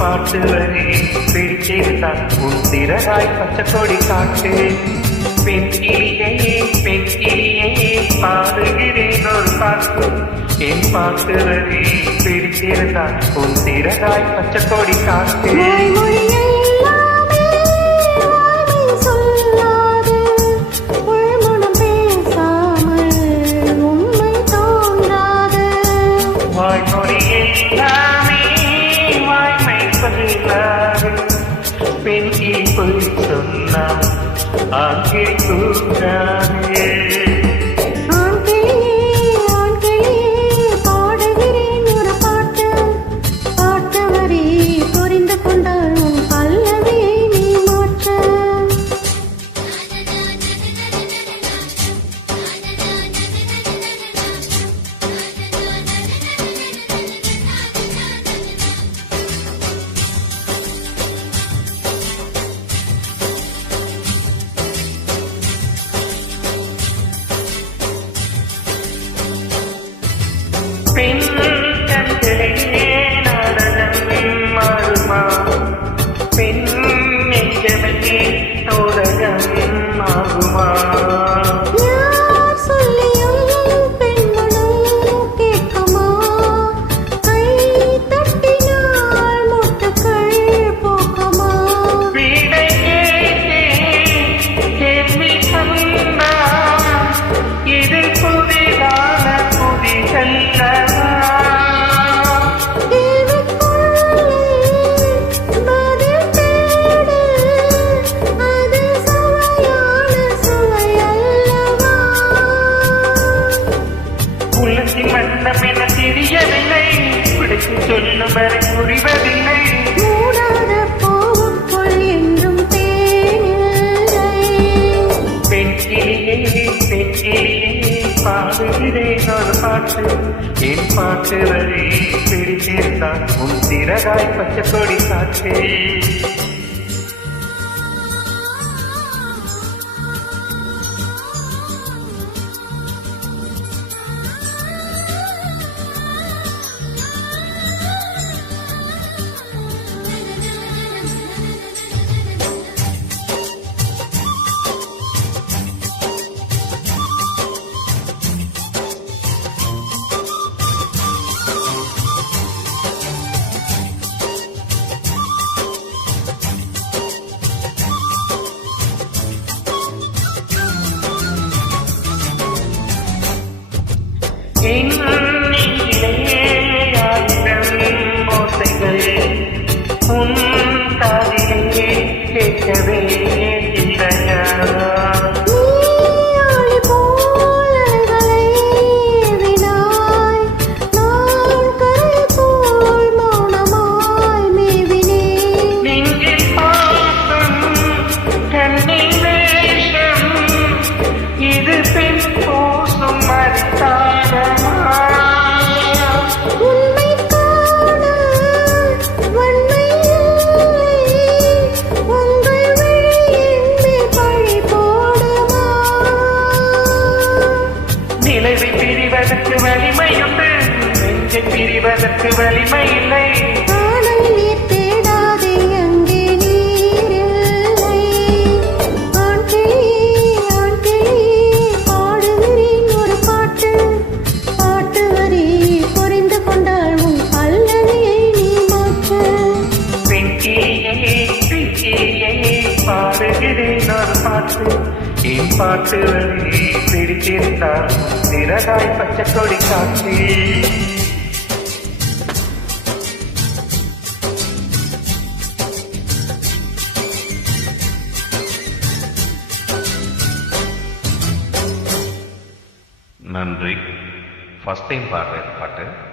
பாட்டு வரி பிடிச்சிருந்தான் உன் திறகாய் பச்சைக்கொடி காட்டு. பெண்கிளியே பாடுகிறேன் ஒரு பாட்டு. என் பாட்டு வரி பிடிச்சிருந்தான் உன் திறகாய் பச்சைக்கொடி காட்டு. பெண்கிளி பொய் சொன்னான் ஆண்கிளி கூறானே. பெண் கண்களே நாடகம் மாறுமா, பெண் நெஞ்சமே தோடகம் ஆகுமா. மன்னமென தெரியவில்லை, பிடித்து சொல்லும் வரை புரிவதில்லை. மூடாத போவுக்குள் என்றும் தேனில்லை. பெண்கிளியே பாடுகிறேன் ஒரு பாட்டு. என் பாட்டு வரி பிடித்திருந்தான் உன் திறகாய் பச்சைக்கொடி காட்டு. மோசைகள் உன் காதிலே கேட்கவே இல்லையா? நிலவை பிரிவதற்கு வலிமையுண்டு, நெஞ்சை பிரிவதற்கு வலிமை இல்லை. தேடாதே அங்கே நீரில்லை. பாடுகிறேன் ஒரு பாட்டு. பாட்டு வரி புரிந்து கொண்டால் உன் பல்லவியை நீ மாற்று. பெண்கிளியே பாடுகிறேன் ஒரு பாட்டு. என் பாட்டு வரி பிடித்திருந்தால் திறகாய் பச்சைக்கொடி காட்டு. நன்றி. ஃபர்ஸ்ட் டைம் பாடுற இந்த பாட்டு.